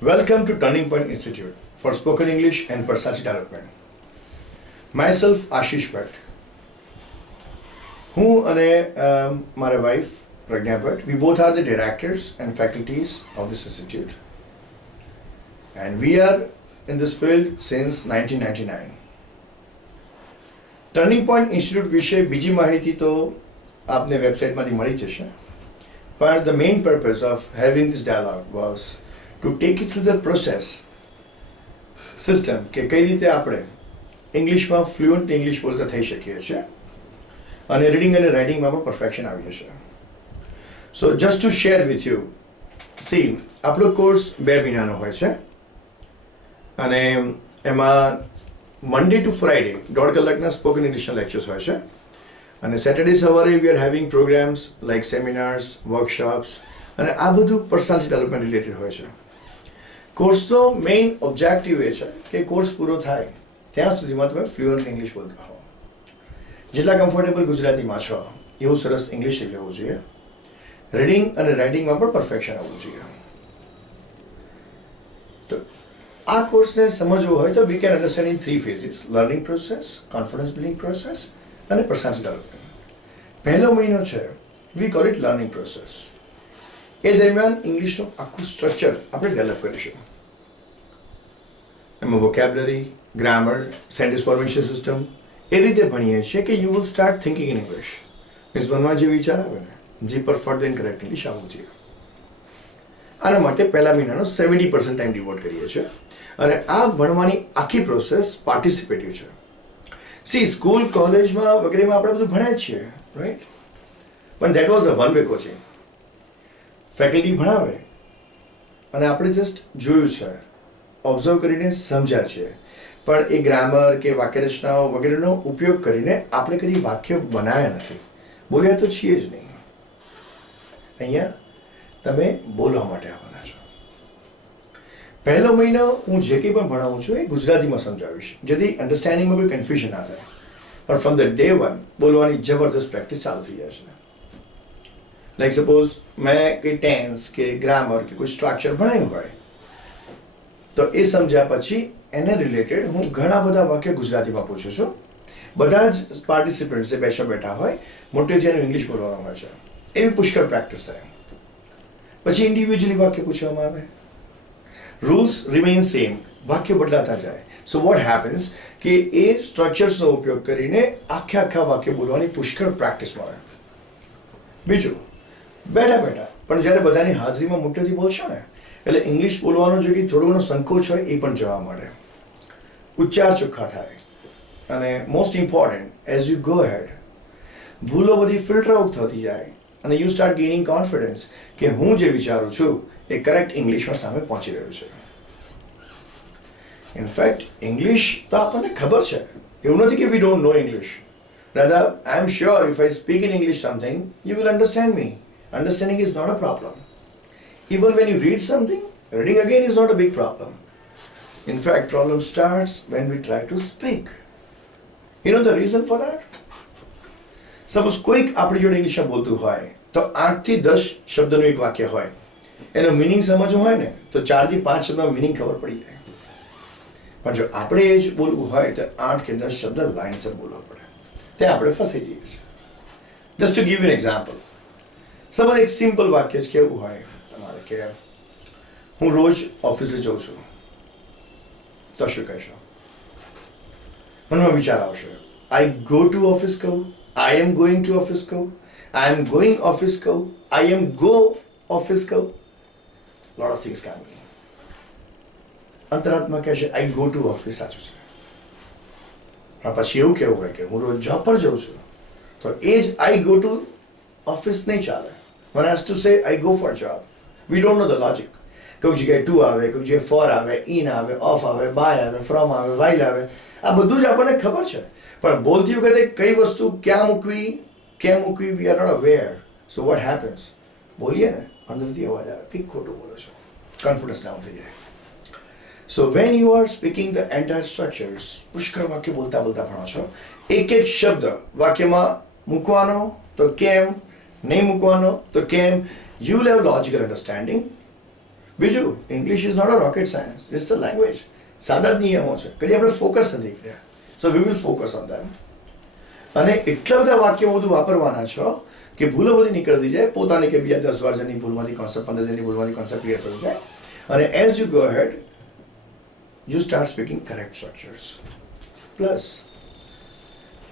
Welcome to Turning Point Institute for Spoken English and Personality Development. Myself, Ashish Bhatt. હું અને મારા wife, Pragna Bhatt, we both are the directors and faculties of this institute. And we are in this field since 1999. Turning point institute વિશે બીજી માહિતી તો આપને વેબસાઇટમાંથી મળી જશે, પણ the main purpose of having this dialogue was to take you through the process system કે કઈ રીતે આપણે ઇંગ્લિશમાં ફ્લુઅન્ટ ઇંગ્લિશ બોલતા થઈ શકીએ છીએ અને રીડિંગ અને રાઇટિંગમાં પણ પરફેક્શન આવી જશે. સો just two share with you, C આપણો કોર્સ 2 મહિનાનો હોય છે અને એમાં મંડે ટુ ફ્રાઈડે 1.5 કલાકના સ્પોકન ઇંગ્લિશના લેક્ચર્સ હોય છે અને સેટરડે સવારે we are having programmes like seminars, workshops અને આ બધું પર્સનાલિટી ડેવલપમેન્ટ રિલેટેડ હોય છે. કોર્સનો મેઇન ઓબ્જેક્ટિવ એ છે કે કોર્સ પૂરો થાય ત્યાં સુધીમાં તમે ફ્લુઅન્ટ ઇંગ્લિશ બોલતા હો, જેટલા કમ્ફર્ટેબલ ગુજરાતીમાં છો એવું સરસ ઇંગ્લિશ શીખી લેવું જોઈએ, રીડિંગ અને રાઇટિંગમાં પણ પરફેક્શન આવવું જોઈએ. તો આ કોર્સને સમજવો હોય તો we can understand in 3 phases: learning process, confidence building process અને પર્સનાલિટી ડેવલપમેન્ટ. પહેલો મહિનો છે we call it learning process. એ દરમિયાન ઇંગ્લિશનું આખું સ્ટ્રક્ચર આપણે ડેવલપ કરીશું. એમાં vocabulary, grammar, sentence formation system એ રીતે ભણીએ છીએ કે you will start thinking in English. Means મનમાં જે વિચાર આવે ને જી પર ફર્ધર ઇન કરેક્ટ ઇંગ્લિશ આવવું જોઈએ. આના માટે પહેલા મહિનાનો 70% ટાઈમ ડિવોટ કરીએ છીએ અને આ ભણવાની આખી પ્રોસેસ પાર્ટિસિપેટિવ છે. સી સ્કૂલ, કોલેજમાં વગેરેમાં આપણે બધું ભણ્યા જ છીએ, રાઈટ, પણ that was a one way coaching. Faculty ભણાવે અને આપણે જસ્ટ જોયું છે, ઓબ્ઝર્વ કરીને સમજ્યા છે, પણ એ ગ્રામર કે વાક્યરચનાઓ વગેરેનો ઉપયોગ કરીને આપણે કદી વાક્ય બનાવ્યા નથી, બોલ્યા તો છીએ જ નહીં. અહીંયા તમે બોલવા માટે આવવાના છો. પહેલો મહિનો હું જે કંઈ પણ ભણાવું છું એ ગુજરાતીમાં સમજાવીશ, જેથી અન્ડરસ્ટેન્ડિંગમાં કોઈ કન્ફ્યુઝન ના થાય. પણ ફ્રોમ ધ ડે 1 બોલવાની જબરદસ્ત પ્રેક્ટિસ ચાલુ થઈ જાય છે. લાઈક સપોઝ મેં કંઈ ટેન્સ કે ગ્રામર કે કોઈ સ્ટ્રક્ચર ભણાવ્યું હોય તો એ સમજ્યા પછી એને રિલેટેડ હું ઘણા બધા વાક્ય ગુજરાતીમાં પૂછું છું. બધા જ પાર્ટિસિપન્ટ્સ જે બેઠા હોય મોટેથી એનું ઇંગ્લિશ બોલવાનું હોય છે, એવી પુષ્કળ પ્રેક્ટિસ થાય. પછી ઇન્ડિવિજ્યુઅલી વાક્ય પૂછવામાં આવે. રૂલ્સ રિમેઇન સેમ, વાક્ય બદલાતા જાય. સો વોટ હેપન્સ કે એ સ્ટ્રક્ચર્સનો ઉપયોગ કરીને આખા વાક્ય બોલવાની પુષ્કળ પ્રેક્ટિસ મળે. બીજું, બેઠા પણ જ્યારે બધાની હાજરીમાં મોટેથી બોલશો ને એટલે ઇંગ્લિશ બોલવાનો જે કંઈ થોડો ઘણો સંકોચ હોય એ પણ જવા મળે, ઉચ્ચાર ચોખ્ખા થાય અને most important as you go ahead ભૂલો બધી ફિલ્ટર આઉટ થતી જાય અને યુ સ્ટાર્ટ ગેઇનિંગ કોન્ફિડન્સ કે હું જે વિચારું છું એ કરેક્ટ ઇંગ્લિશમાં સામે પહોંચી રહ્યું છે. ઇનફેક્ટ ઇંગ્લિશ તો આપણને ખબર છે, એવું નથી કે we don't know English. Rather I am sure if I speak in English something you will understand me. Understanding is not a problem. Even when you read something, reading again is not a big problem. In fact, problem starts when we try to speak. You know the reason for that? Suppose કોઈક આપણી જોડે ઇંગ્લિશમાં બોલતું હોય તો 8 થી 10 શબ્દનું એક વાક્ય હોય, એનો મિનિંગ સમજવું હોય ને તો 4 થી 5 શબ્દમાં મિનિંગ ખબર પડી જાય. પણ જો આપણે એ જ બોલવું હોય તો 8 કે 10 શબ્દ લાઇનસર બોલવા પડે, ત્યાં આપણે ફસાઈ જઈએ છીએ. Just to give you an example, suppose એક સિમ્પલ વાક્ય જ કેવું હોય તમારે કે હું રોજ ઓફિસે જઉં છું, તો શું કહેશો? મનમાં વિચાર આવશે, આઈ ગો ટુ ઓફિસ કહું, આઈ એમ ગોઈંગ ટુ ઓફિસ કહું, આઈ એમ ગોઈંગ ઓફિસ કહું, આઈ એમ ગો ઓફિસ કહું, lot of things can be. અંતરાત્મા કહેશે આઈ ગો ટુ ઓફિસ સાચું છે, પણ પછી એવું કહેવું હોય કે હું રોજ જોબ પર જઉં છું, તો એ જ આઈ ગો ટુ ઓફિસ નહીં ચાલે. One has to say I go for a job. We don't know the logic. કોઈક જગ્યાએ ટુ આવે, કોઈક જગ્યાએ ફોર આવે, ઇન આવે, ઓફ આવે, બાય આવે, ફ્રોમ આવે, વાઇલ આવે, આ બધું જ આપણને ખબર છે, પણ બોલતી વખતે કઈ વસ્તુ ક્યાં મૂકવી, કેમ મૂકવી, we are not aware. So what happens, બોલીએ ને અંદરથી અવાજ આવે કંઈક ખોટું બોલો છો, કોન્ફિડન્સ ડાઉન થઈ જાય. So when you are speaking the entire structures, પુષ્કળ વાક્ય બોલતા ભણો છો, એક શબ્દ વાક્યમાં મૂકવાનો તો કેમ, નહીં મૂકવાનો તો કેમ, you will have logical understanding. બીજું, English is not a rocket science, it's a language. સાદા જ નિયમો છે, કદી આપણે ફોકસ નથી કર્યા. So we will focus on them. અને એટલા બધા વાક્યો બધું વાપરવાના છો કે ભૂલો બધી નીકળતી જાય, પોતાની કે બીજા 10 જણની ભૂલમાંથી કોન્સેપ્ટ, 15 જણની ભૂલમાંથી કોન્સેપ્ટ ક્લિયર થઈ જાય. અને as you go ahead you start speaking correct structures. Plus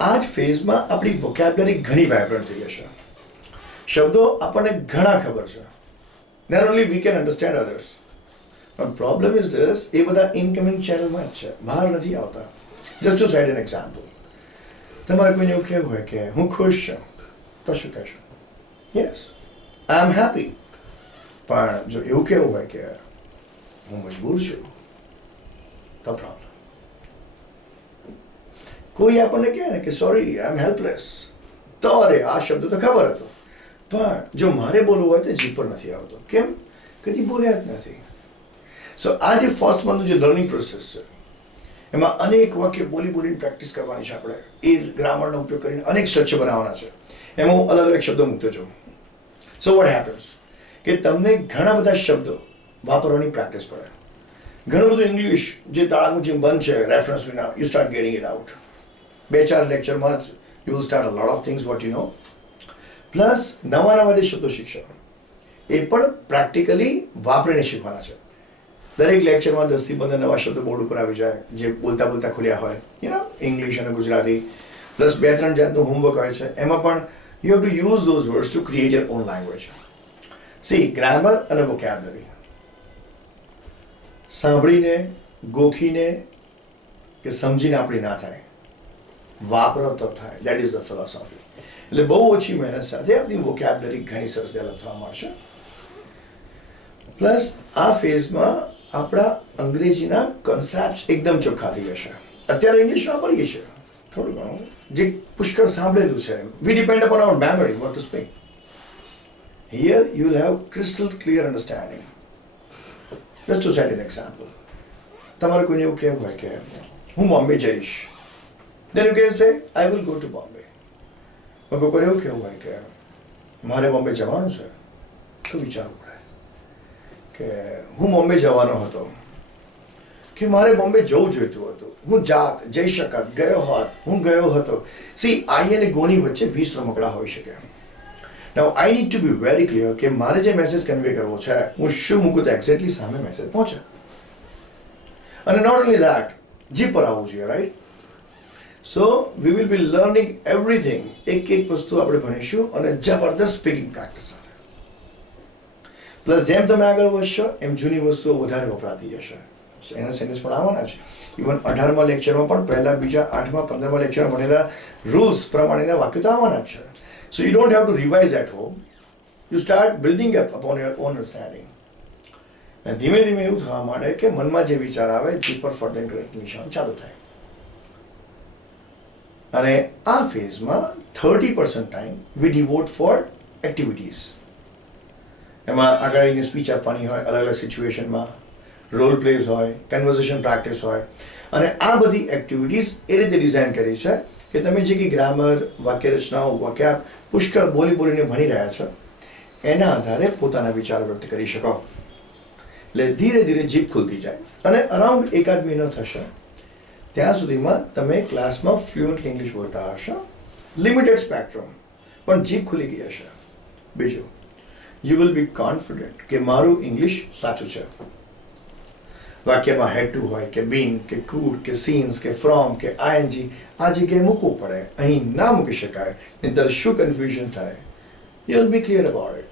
આ જ ફેઝમાં આપણી વોકેબ્યુલરી ઘણી વાઇબ્રન્ટ થઈ જશે. શબ્દો આપણને ઘણા ખબર છે, then only we can understand others. પણ પ્રોબ્લેમ ઇઝ ધીસ, એ બધા ઇનકમિંગ ચેનલમાં જ છે, બહાર નથી આવતા. Just to cite an example, તમારે કોઈને એવું કહેવું હોય કે હું ખુશ છું, તો શું કહેશો? Yes, I am happy. પણ જો એવું કહેવું હોય કે હું મજબૂર છું, તો પ્રોબ્લેમ. કોઈ આપણને કહે ને કે સોરી આઈ એમ હેલ્પલેસ, તો અરે આ શબ્દ તો ખબર હતો, પણ જો મારે બોલવું હોય તો જીભ પર નથી આવતો. કેમ? કદી બોલ્યા જ નથી. સો આ જે ફર્સ્ટ મંથનું જે લર્નિંગ પ્રોસેસ છે, એમાં અનેક વાક્ય બોલીને પ્રેક્ટિસ કરવાની છે આપણે. એ ગ્રામરનો ઉપયોગ કરીને અનેક સ્ટ્રક્ચર બનાવવાના છે. એમાં હું અલગ અલગ શબ્દો મૂકતો જાઉં. સો વોટ હેપન્સ કે તમને ઘણા બધા શબ્દો વાપરવાની પ્રેક્ટિસ પડે. ઘણું બધું ઇંગ્લિશ જે તાળાનું જે બંધ છે રેફરન્સ વિના, you start getting it out. 2-4 લેક્ચરમાં જ you will start a lot of things what you know. Plus નવા જે શબ્દો શીખશો એ પણ પ્રેક્ટિકલી વાપરીને શીખવાના છે. દરેક લેક્ચરમાં 10 થી 15 નવા શબ્દો બોર્ડ ઉપર આવી જાય, જે બોલતા ખુલ્યા હોય, ઇંગ્લિશ અને ગુજરાતી. પ્લસ 2-3 જાતનું હોમવર્ક હોય છે, એમાં પણ you have to use those words to create your own language. C, grammar અને વોકેબ્યુલરી સાંભળીને, ગોખીને કે સમજીને આપણી ના થાય, વાપરો તો થાય. That is the philosophy. એટલે બહુ ઓછી મહેનત સાથે આપણી વોકેબ્યુલરી ઘણી સરસ ડેવલપ થવા મળશે. પ્લસ આ ફેઝમાં આપણા અંગ્રેજીના કન્સેપ્ટ એકદમ ચોખ્ખા થઈ જશે. અત્યારે ઇંગ્લિશ વાપરીએ છીએ થોડું ઘણું, જે પુષ્કળ સાંભળેલું છે. We depend upon our memory what to speak. Here you will have crystal clear understanding. Just to set an example, તમારે કોઈને એવું કહેવું હોય કે હું બોમ્બે જઈશ, then you can say I will go to Bombay. પણ કોઈ એવું કહેવું હોય કે મારે બોમ્બે જવાનું છે, તો વિચારવું પડે કે હું બોમ્બે જવાનો હતો, કે મારે બોમ્બે જવું જોઈતું હતું, હું જઈ શકત, ગયો હોત, હું ગયો હતો. સી, આઈ અને ગોની વચ્ચે 20 રમકડા હોઈ શકે. Now I need to be very clear કે મારે જે મેસેજ કન્વે કરવો છે, હું શું મૂકું તો એક્ઝેક્ટલી સામે મેસેજ પહોંચે. અને નોટ ઓનલી દેટ, જીપ પર આવવું જોઈએ, right? So we will be learning everything. એક વસ્તુ આપણે ભણીશું અને જબરદસ્ત સ્પીકિંગ પ્રેક્ટિસ સાથે. પ્લસ જેમ તમે આગળ વધશો એમ જૂની વસ્તુઓ વધારે વપરાતી જશે. એના સેન્ટેન્સ પણ આવવાના છે. ઇવન 18મા લેક્ચરમાં પણ પહેલા, બીજા, 8મા, 15મા લેક્ચરમાં ભણેલા રૂલ્સ પ્રમાણેના વાક્યો તો આવવાના જ છે. So you don't have to revise at home. You start building up upon your own understanding. અને ધીમે ધીમે એવું થવા માંડે કે મનમાં જે વિચાર આવે જીપ પર ફર્ધર કરેક્ટ નિશાન ચાલુ થાય. અને આ ફેઝમાં 30% time we devote for activities. એમાં આગળ આવીને સ્પીચ આપવાની હોય, અલગ અલગ સિચ્યુએશનમાં રોલ પ્લેઝ હોય, કન્વર્ઝેશન પ્રેક્ટિસ હોય. અને આ બધી એક્ટિવિટીઝ એ રીતે ડિઝાઇન કરી છે કે તમે જે કંઈ ગ્રામર, વાક્ય રચનાઓ, વોકેબ પુષ્કળ બોલીને ભણી રહ્યા છો, એના આધારે પોતાના વિચારો વ્યક્ત કરી શકો. એટલે ધીરે ધીરે જીભ ખુલતી જાય અને અરાઉન્ડ 1-1.5 મહિનો થશે ત્યાં સુધીમાં તમે ક્લાસમાં ફ્લુઅન્ટલી ઇંગ્લિશ બોલતા હશો. લિમિટેડ સ્પેક્ટ્રમ, પણ જીભ ખુલી ગઈ હશે. બીજું, યુ વિલ બી કોન્ફિડન્ટ કે મારું ઇંગ્લિશ સાચું છે. વાક્યમાં હેડ ટુ હોય કે બીન કે કુડ કે સીન્સ કે ફ્રોમ કે આઈએનજી, આ જગ્યાએ મૂકવું પડે, અહીં ના મૂકી શકાય, નહીંતર શું કન્ફ્યુઝન થાય. You will B clear about it.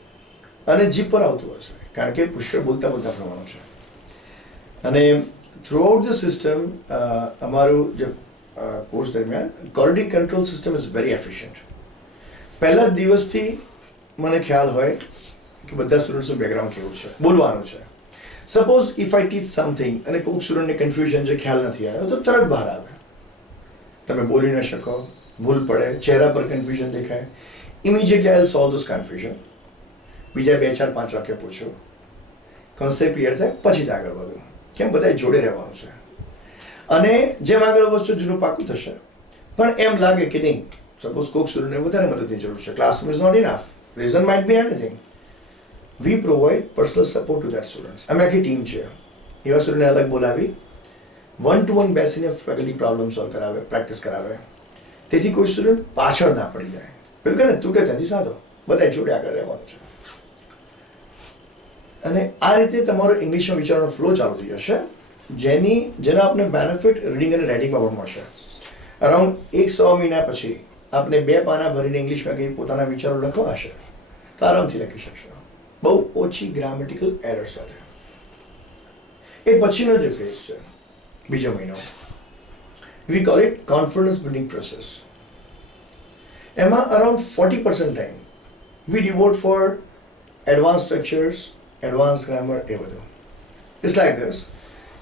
અને જીભ પર આવતું હશે, કારણ કે પુષ્કળ બોલતા ભણવાનું છે. અને થ્રુઆઉટ ધ સિસ્ટમ અમારું જે કોર્સ દરમિયાન quality control system is very efficient. પહેલા જ દિવસથી મને ખ્યાલ હોય કે બધા સ્ટુડન્ટ્સનું બેકગ્રાઉન્ડ કેવું છે, બોલવાનું છે. Suppose if I teach something અને કોઈક સ્ટુડન્ટને કન્ફ્યુઝન છે, ખ્યાલ નથી આવ્યો, તો તરત બહાર આવે. તમે બોલી ન શકો, ભૂલ પડે, ચહેરા પર કન્ફ્યુઝન દેખાય, immediately I will solve those confusion. બીજા 2-4-5 વાક્ય પૂછો, કોન્સેપ્ટ ક્લિયર થાય, પછી જ આગળ વધો. કેમ? બધાએ જોડે રહેવાનું છે. અને જેમ આગળ વધશો જૂનું પાકું થશે. પણ એમ લાગે કે નહીં, સપોઝ કોઈક સ્ટુડન્ટને વધારે મદદની જરૂર છે, classroom is not enough, reason might be anything, we provide personal support to that students. અમે આખી ટીમ છે, એવા સ્ટુડન્ટને અલગ બોલાવી 1-to-1 બેસીને ફેકલ્ટી પ્રોબ્લેમ સોલ્વ કરાવે, પ્રેક્ટિસ કરાવે, તેથી કોઈ સ્ટુડન્ટ પાછળ ના પડી જાય. પેલું કે ને તૂટે ત્યાંથી સાધો, બધા જોડે આગળ રહેવાનું છે. અને આ રીતે તમારો ઇંગ્લિશમાં વિચારવાનો ફ્લો ચાલુ થઈ જશે, જેના આપને બેનિફિટ રીડિંગ અને રાઇટિંગમાં પણ મળશે. અરાઉન્ડ 100 મહિના પછી આપને 2 પાના ભરીને ઇંગ્લિશમાં કંઈ પોતાના વિચારો લખવા હશે તો આરામથી લખી શકશો, બહુ ઓછી ગ્રામેટિકલ એરર સાથે. એ પછીનો જે ફેઝ છે, બીજો મહિનો, we call it confidence building process. એમાં around 40% time we devote for advance structures, advance grammar, એ બધું. ઇટ્સ લાઈક ધીસ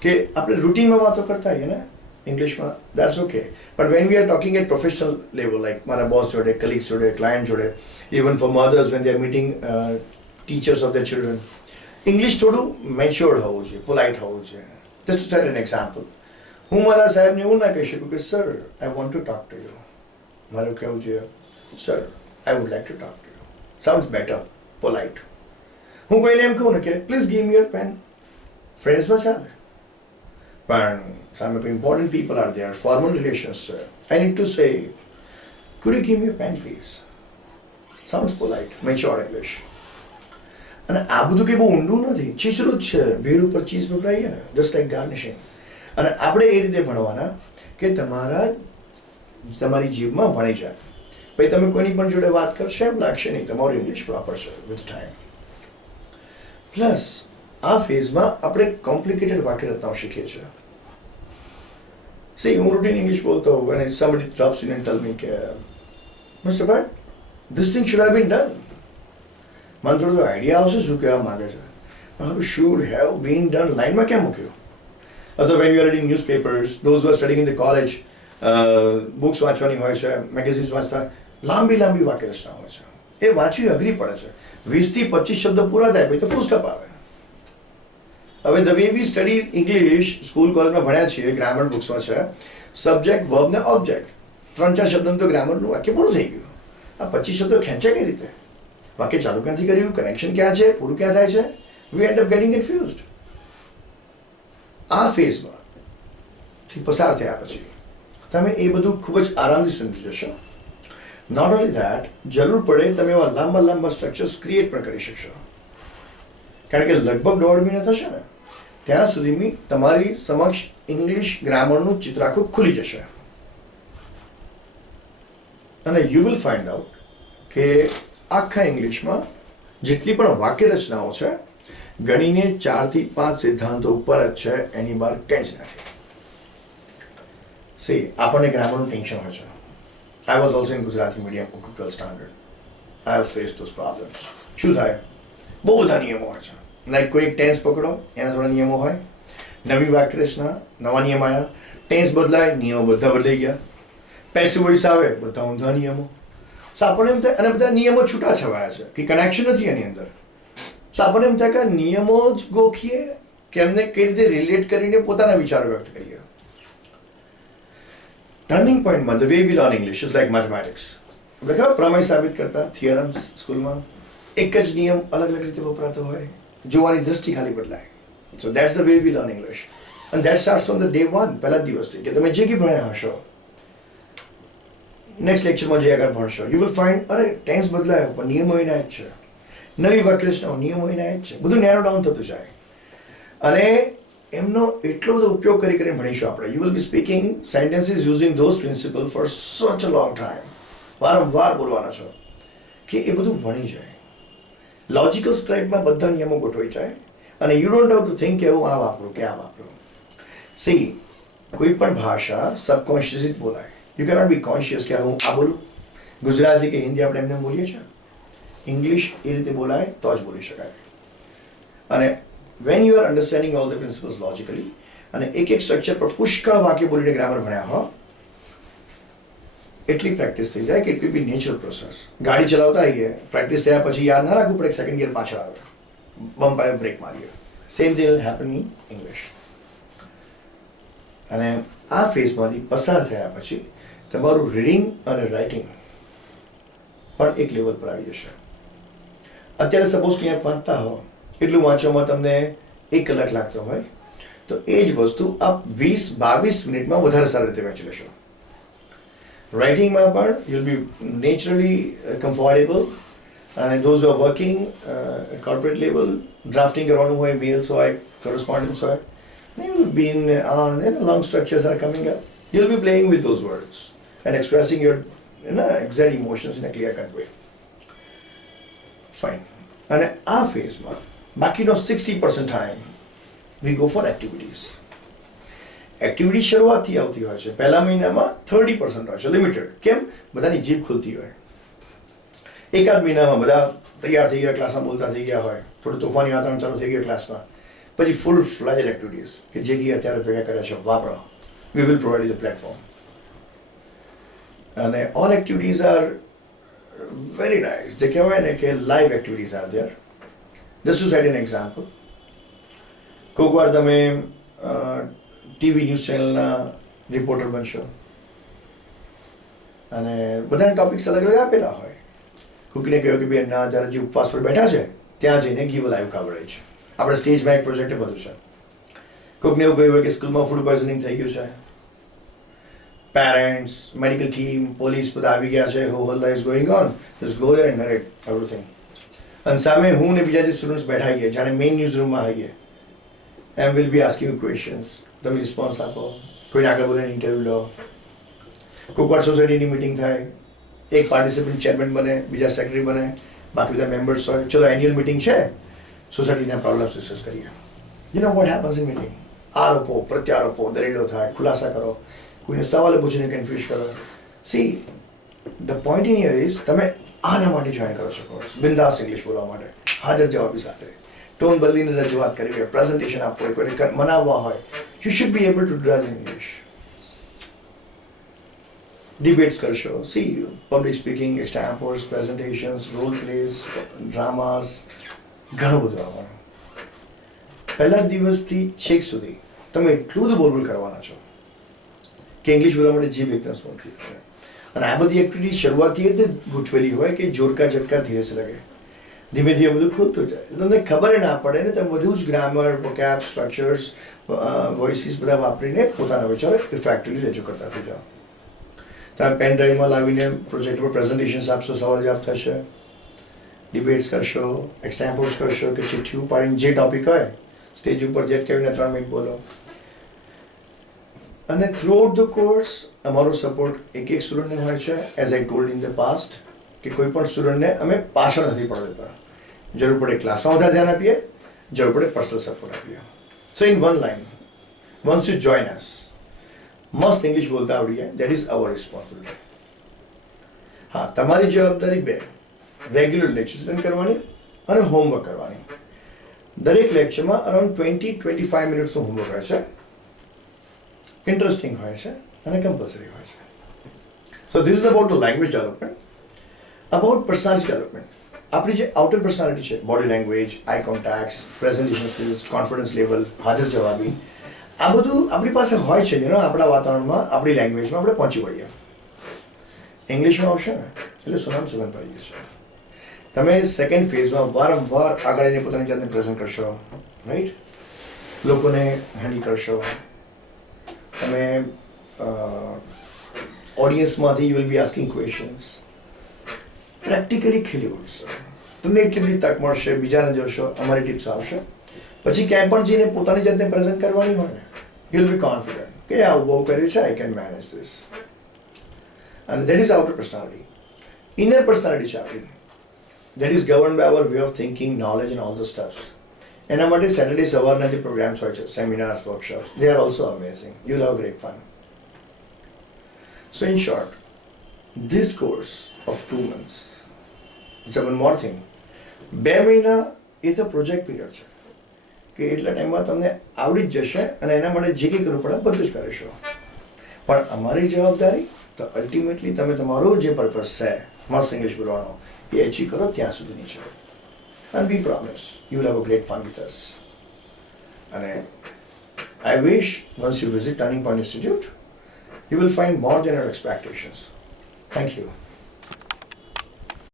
કે આપણે રૂટીનમાં વાતો કરતા હોઈએ ને ઇંગ્લિશમાં, that's okay, but when we are talking at professional level, like મારા બોસ જોડે, કલીગ્સ જોડે, ક્લાયન્ટ જોડે, even for mothers when they are meeting teachers of the children, English થોડું મેચ્યોર્ડ હોવું જોઈએ, પોલાઇટ હોવું જોઈએ. Just to set an example, હું મારા સાહેબને એવું ના કહી શકું કે sir I want to talk to you. મારું કહેવું જોઈએ sir I would like to talk to you. Sounds better, polite. હું કોઈને એમ કહું ને કે please give me your pen, ફ્રેન્ડ્સમાં ચાલે, પણ સામે કોઈ important people are there, formal relations છે, I need to say could you give me your pen please. Sounds polite, mature English. અને આ બધું કંઈ બહુ ઊંડું નથી, ચીચરું જ છે, ભેળ ઉપર ચીઝ વપરાઈએ ને, જસ્ટ લાઈક ગાર્નિશિંગ. અને આપણે એ રીતે ભણવાના કે તમારી જીભમાં વળી જાય. પછી તમે કોઈની પણ જોડે વાત કરશો એમ લાગશે નહીં તમારું ઇંગ્લિશ પ્રોપર છે વિથ ટાઈમ. પ્લસ આ ફેઝમાં આપણે કોમ્પ્લિકેટેડ વાક્ય રચનાઓ શીખીએ છીએ. સી, હું રૂટીન ઇંગ્લિશ બોલતો હોઉં અને somebody drops in and tell me કે Mr. Bhatt, this thing should have been done. મને થોડો તો આઈડિયા આવશે શું કહેવા માંગે છે. શુડ હેવ બીન ડન લાઈનમાં ક્યાં મૂક્યું? અથવા when you are reading newspapers, those are studying in the college, books વાંચવાની હોય છે, મેગેઝિન્સ વાંચતા, લાંબી વાક્ય રચના હોય છે, એ વાંચવી અઘરી પડે છે. 20 થી 25 શબ્દ પૂરા થાય પછી તો ફૂલ સ્ટોપ આવે. હવે the way V study English school કોલેજમાં ભણ્યા છીએ, ગ્રામર બુક્સમાં છે, સબ્જેક્ટ, વર્બ ને ઓબ્જેક્ટ, 3-4 શબ્દનું તો ગ્રામરનું વાક્ય પૂરું થઈ ગયું. આ 25 શબ્દો ખેંચાય કઈ રીતે? વાક્ય ચાલુ ક્યાંથી કર્યું, કનેક્શન ક્યાં છે, પૂરું ક્યાં થાય છે? વી એન્ડ અપ ગેટિંગ કન્ફ્યુઝડ. આ ફેઝમાંથી પસાર થયા પછી તમે એ બધું ખૂબ જ આરામથી સમજી જશો. નોટ ઓનલી ધેટ, જરૂર પડે તમે એવા લાંબા સ્ટ્રક્ચર્સ ક્રિએટ પણ કરી શકશો. કારણ કે લગભગ 1.5 મહિના થશે ને ત્યાં સુધી તમારી સમક્ષ ઇંગ્લિશ ગ્રામરનું ચિત્ર આખું ખુલી જશે. અને યુ વિલ ફાઇન્ડ આઉટ કે આખા ઇંગ્લિશમાં જેટલી પણ વાક્ય રચનાઓ છે, ગણીને 4 થી 5 સિદ્ધાંતો ઉપર જ છે, એની બહાર કંઈ જ નથી. સી, આપણને ગ્રામરનું ટેન્શન હોય છે. I was also in Gujarati medium 12th standard. I have face those problems. શું થાય? બહુ બધા નિયમો હોય છે. લાઈક કોઈ એક ટેન્સ પકડો, એના થોડા નિયમો હોય, નવી વાક્ય રચના, નવા નિયમ આવ્યા, ટેન્સ બદલાય, નિયમો બધા બદલાઈ ગયા, પેસિવ વોઇસ આવે, બધા ઊંધા નિયમો. સો આપણને એમ થાય, અને બધા નિયમો છૂટા છવાયા છે કે કનેક્શન નથી એની અંદર. સો આપણને એમ થાય કે નિયમો જ ગોખીએ કે એમને કઈ રીતે રિલેટ કરીને પોતાના વિચારો વ્યક્ત કરીએ. ટર્નિંગ પોઈન્ટમાં the way we learn English is like mathematics. આપણે ખબર પ્રમેય સાબિત કરતા થિયરમ્સ સ્કૂલમાં, એક જ નિયમ અલગ રીતે વપરાતો હોય, જોવાની દ્રષ્ટિ ખાલી બદલાય. સો that's the way we learn English. And that starts from the day 1, પહેલા જ દિવસથી, કે તમે જે કંઈ ભણ્યા હશો, નેક્સ્ટ લેક્ચરમાં જે આગળ ભણશો, યુ વિલ ફાઇન્ડ અરે ટેન્સ બદલાયો પણ નિયમો એના જ છે, નવી વાક્ય રચનાઓ નિયમો એના જ છે, બધું નેરો ડાઉન થતું જાય. અને એમનો એટલો બધો ઉપયોગ કરીને ભણીશું આપણે. You will be speaking sentences using those principle for such a long time. વારંવાર બોલવાના છો કે એ બધું વણી જાય. લોજિકલ સ્ટ્રાઇકમાં બધા નિયમો ગોઠવાઈ જાય અને you don't have two think કે હું આ વાપરું કે આ વાપરું. સી, કોઈ પણ ભાષા સબકોન્શિયસલી જ બોલાય. યુ કેનોટ બી કોન્શિયસ કે હું આ બોલું. ગુજરાતી કે હિન્દી આપણે એમને બોલીએ છીએ, ઇંગ્લિશ એ રીતે બોલાય તો જ બોલી શકાય. અને when you are understanding all the principles logically, અને એક સ્ટ્રક્ચર પર પુષ્કળ વાક્ય બોલીને ગ્રામર ભણ્યા હો, એટલી પ્રેક્ટિસ થઈ જાય કે it will be natural process. ગાડી ચલાવતા આવીએ, પ્રેક્ટિસ થયા પછી યાદ ના રાખવું પડે, સેકન્ડ ગિયર પાછળ આવે, બમ્પ આવે, બ્રેક મારીએ. Same thing will happen in English. અને આ ફેઝમાંથી પસાર થયા પછી તમારું રીડિંગ અને રાઇટિંગ પણ એક લેવલ પર આવી જશે. અત્યારે સપોઝ કે અહીંયા વાંચતા હો એટલું વાંચવામાં તમને 1 કલાક લાગતો હોય તો એ જ વસ્તુ આપ 20-22 મિનિટમાં વધારે સારી રીતે વાંચી લેશો. રાઇટિંગમાં પણ યુલ બી નેચરલી કમ્ફર્ટેબલ. અને those are working corporate level, drafting કરવાનું હોય, મેલ્સ હોય, correspondence હોય, you will be in long structures are coming up. You'll be playing with those words and expressing your exact emotions in a clear cut way. Fine. And our phase માં બાકીનો 60% time we go for activities. Activity શરૂઆતથી આવતી હોય છે. પહેલા મહિનામાં 30% હોય છે, લિમિટેડ. કેમ? બધાની જીભ ખુલતી હોય. એકાદ મહિનામાં બધા તૈયાર થઈ ગયા, ક્લાસમાં બોલતા થઈ ગયા હોય, થોડું તોફાની વાતાવરણ ચાલુ થઈ ગયું ક્લાસમાં, પછી ફૂલ ફ્લેજ એક્ટિવિટીઝ કે જે કે અત્યારે ભેગા કર્યા છે વાપરો. We will provide the platform. અને all activities are very nice. જે કહેવાય ને કે live activities are there. Just to cite an example, કોઈક વાર તમે ટીવી ન્યૂઝ ચેનલના રિપોર્ટર બનશો અને બધાના ટોપિક્સ અલગ અલગ આપેલા હોય. કોઈકને કહ્યું કે ભાઈ ના જ્યારે જે ઉપવાસ પર બેઠા છે ત્યાં જઈને ગીવ લાઈવ ખબર છે. આપણે સ્ટેજમાં એક પ્રોજેક્ટ બધું છે. કોઈકને એવું કહ્યું હોય કે સ્કૂલમાં ફૂડ પોઈઝનિંગ થઈ ગયું છે, પેરેન્ટ્સ, મેડિકલ ટીમ, પોલીસ બધા આવી ગયા છે, hall life going on, just go there and narrate everything. અને સામે હું ને બીજા જે સ્ટુડન્ટ્સ બેઠા છીએ જાણે મેઇન ન્યૂઝ રૂમમાં આવીએ, એમ વિલ બી આસ્કિંગ ક્વેશ્ચન્સ. તમે રિસ્પોન્સ આપો, કોઈને આગળ બોલીને ઇન્ટરવ્યૂ લો. કોઈક વાર સોસાયટીની મિટિંગ થાય, એક પાર્ટિસિપન્ટ ચેરમેન બને, બીજા સેક્રેટરી બને, બાકી બધા મેમ્બર્સ હોય. ચલો એન્યુઅલ મિટિંગ છે, સોસાયટીના પ્રોબ્લેમ્સ ડિસ્કસ કરીએ. You know what happens in meeting? આરોપો, પ્રત્યારોપો, દલીલો થાય, ખુલાસા કરો, કોઈને સવાલો પૂછીને કન્ફ્યુઝ કરો. See the point in here is તમે આના માટે જોઈન કરો છો કોર્સ, બિંદાસ ઇંગ્લિશ બોલવા માટે, હાજર જવાબી સાથે, ટોન બદલીને રજૂઆત કરવી હોય, પ્રેઝન્ટેશન આપવું હોય, કોઈને મનાવવા હોય, you should be able to do that in English. Debates કરશો, see public speaking, examples, presentations, role plays, dramas, ઘણું બધું આવવાનું. પહેલા દિવસથી છેક સુધી તમે એટલું બધું બોલબોલ કરવાના છો કે ઇંગ્લિશ બોલવા માટે જીભ એકદમ સ્મૂથ થઈ જશે. અને આ બધી એક્ટિવિટી શરૂઆતથી રીતે ગોઠવેલી હોય કે જોડકા ઝટકા ધીરે સે લગે, ધીમે ધીમે બધું ખુલતું જાય. તમને ખબર ના પડે ને તમે બધું જ ગ્રામર, વોકેબ, સ્ટ્રક્ચર્સ, વોઇસીસ બધા વાપરીને પોતાના વિચારો ઇફેક્ટિવલી રજૂ કરતા થઈ જાઓ. તમે પેન ડ્રાઈવમાં લાવીને પ્રોજેક્ટ પર પ્રેઝન્ટેશન્સ આપશો, સવાલ જવાબ થશે, ડિબેટ્સ કરશો, એક્ઝામ્પલ્સ કરશો કે ચિઠ્ઠી પાડીને જે ટોપિક હોય સ્ટેજ ઉપર જેટ કહીને 3 મિનિટ બોલો. અને થ્રુ આઉટ ધ કોર્સ અમારો સપોર્ટ એક સ્ટુડન્ટને હોય છે. As I told in the past કે કોઈ પણ સ્ટુડન્ટને અમે પાછળ નથી પડવા દેતા. જરૂર પડે ક્લાસમાં વધારે ધ્યાન આપીએ, જરૂર પડે પર્સનલ સપોર્ટ આપીએ. સો in one line, once you join અસ, મસ્ત ઇંગ્લિશ બોલતા આવડી જાય, દેટ ઇઝ અવર રિસ્પોન્સિબિલિટી. હા, તમારી જવાબદારી 2, રેગ્યુલર લેક્ચર્સ અટેન્ડ કરવાની અને હોમવર્ક કરવાની. દરેક લેક્ચરમાં અરાઉન્ડ 20-25 મિનિટ્સનું હોમવર્ક હોય છે. ઇન્ટરેસ્ટિંગ હોય છે અને કમ્પલસરી હોય છે. So this is about the language development. About personality development, આપણી જે આઉટર પર્સનાલિટી છે, body language, eye contact, presentation skills, confidence level, હાજર જવાબી, આ બધું આપણી પાસે હોય છે. આપણા વાતાવરણમાં, આપણી લેંગ્વેજમાં આપણે પહોંચી વળીએ. ઇંગ્લિશમાં આવશે ને એટલે સુનામ સુગંધ પડી જશે. તમે સેકન્ડ ફેઝમાં વારંવાર આગળ જઈને પોતાની જાતને પ્રેઝન્ટ કરશો, રાઈટ? લોકોને હેન્ડલ કરશો. તમે ઓડિયન્સમાંથી you will be asking questions. Practically ખીલી ઉઠશો. તમને એટલી બધી તક મળશે, બીજાને જોશો, અમારી ટિપ્સ આવશે. પછી ક્યાંય પણ જઈને પોતાની જાતને પ્રેઝન્ટ કરવાની હોય ને, યુ વિલ બી કોન્ફિડન્ટ કે આવું બહુ કર્યું છે, આઈ કેન મેનેજ ધીસ. અને that is outer personality. Inner personality છે આપણી, that is govern by our way of thinking, knowledge and all the stuffs. એના માટે સેટરડે સવારના જે પ્રોગ્રામ્સ હોય છે, seminars, workshops, they are also amazing. You will have great fun. So in short, this course of 2 months, it's one more thing. 2 મહિના એ તો project period છે કે એટલા ટાઈમમાં તમને આવડી જ જશે અને એના માટે જે કંઈ કરવું પડે બધું જ કરીશું. પણ અમારી જવાબદારી તો અલ્ટિમેટલી તમે તમારો જે પર્પઝ છે મસ્ત ઇંગ્લિશ બોલવાનો એ અચીવ કરો ત્યાં સુધીની છે. And we promise you will have a great fun with us. And I wish once you visit Turning Point Institute, you will find more than your expectations. Thank you.